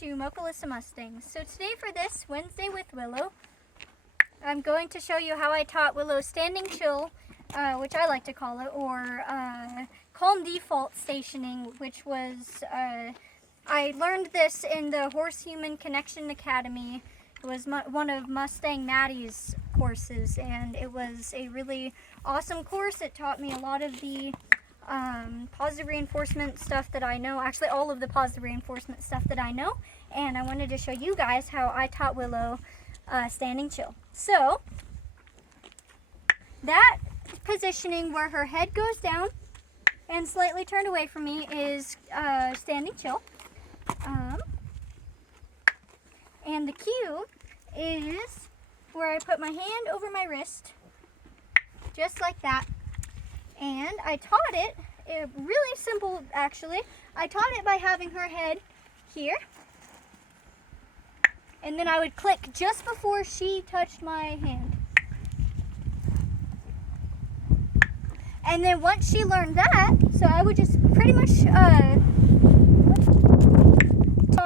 to Alyssa Mustangs. So today for this Wednesday with Willow, I'm going to show you how I taught Willow standing chill, which I like to call it, or calm default stationing, which was, I learned this in the Horse-Human Connection Academy. It was one of Mustang Maddy's courses, and it was a really awesome course. It taught me a lot of the positive reinforcement stuff that I know, actually all of the positive reinforcement stuff that I know, and I wanted to show you guys how I taught Willow standing chill. So, that positioning where her head goes down and slightly turned away from me is standing chill. And the cue is where I put my hand over my wrist, just like that. And I taught it, really simple actually. I taught it by having her head here. And then I would click just before she touched my hand. And then once she learned that, so I would just pretty much,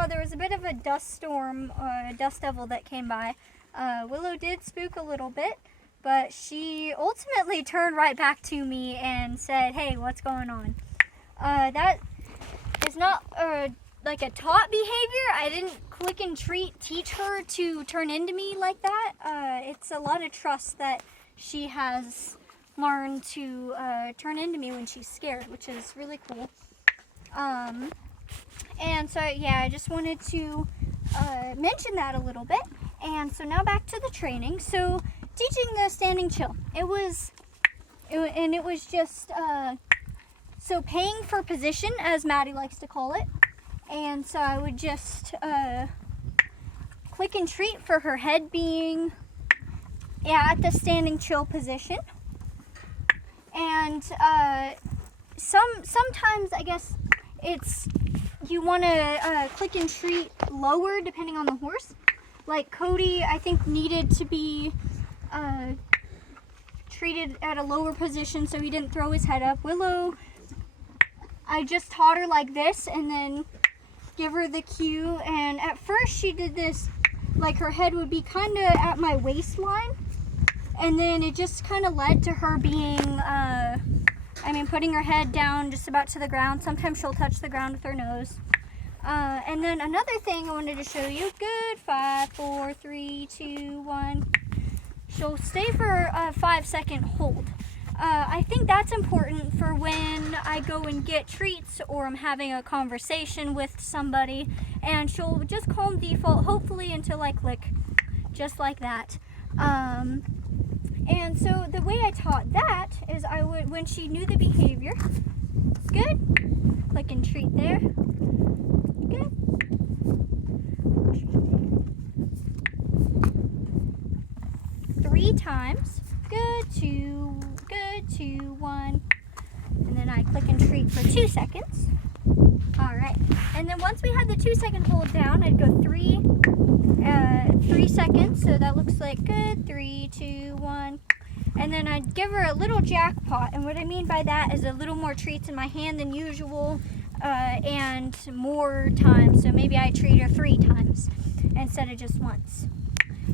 there was a bit of a dust storm, a dust devil that came by. Willow did spook a little bit, but she ultimately turned right back to me and said, "Hey, what's going on?" That is not like a taught behavior. I didn't click and teach her to turn into me like that. It's a lot of trust that she has learned to turn into me when she's scared, which is really cool. And so, yeah, I just wanted to mention that a little bit. And so now back to the training. So teaching the standing chill, it was just, so paying for position, as Maddie likes to call it. And so I would just click and treat for her head being at the standing chill position. And sometimes I guess you want to click and treat lower depending on the horse. Like Cody, I think, needed to be treated at a lower position so he didn't throw his head up. Willow, I just taught her like this and then give her the cue. And at first she did this, like her head would be kind of at my waistline. And then it just kind of led to her being, putting her head down just about to the ground. Sometimes she'll touch the ground with her nose. And then another thing I wanted to show you. Good. 5, 4, 3, 2, 1. She'll stay for a 5-second hold. I think that's important for when I go and get treats or I'm having a conversation with somebody, and she'll just calm default, hopefully until I click, just like that. And so the way I taught that is I would, when she knew the behavior, good, click and treat there, good, 3 times, good, 2, 1, and then I click and treat for 2 seconds. All right, and then once we had the 2-second hold down, I'd go 3 seconds, so that looks like good, 3, 2, 1, and then I'd give her a little jackpot, and what I mean by that is a little more treats in my hand than usual, and more times, so maybe I treat her 3 times instead of just once.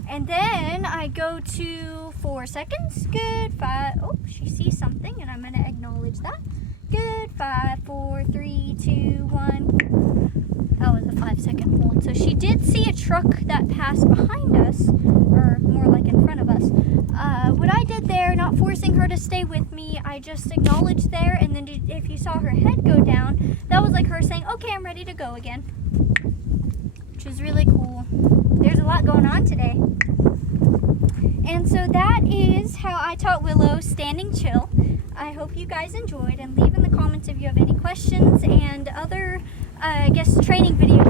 And then I go to 4 seconds, good, 5, oh, she sees something, and I'm going to acknowledge that. Good, 5, 4, 3, 2, 1. That was a 5-second hold. So she did see a truck that passed behind us, or more like in front of us. What I did there, not forcing her to stay with me, I just acknowledged there, and then if you saw her head go down, that was like her saying, "Okay, I'm ready to go again," which is really cool. There's a lot going on today. And so that is how I taught Willow standing chill. I hope you guys enjoyed, and leave in the comments if you have any questions and other, training videos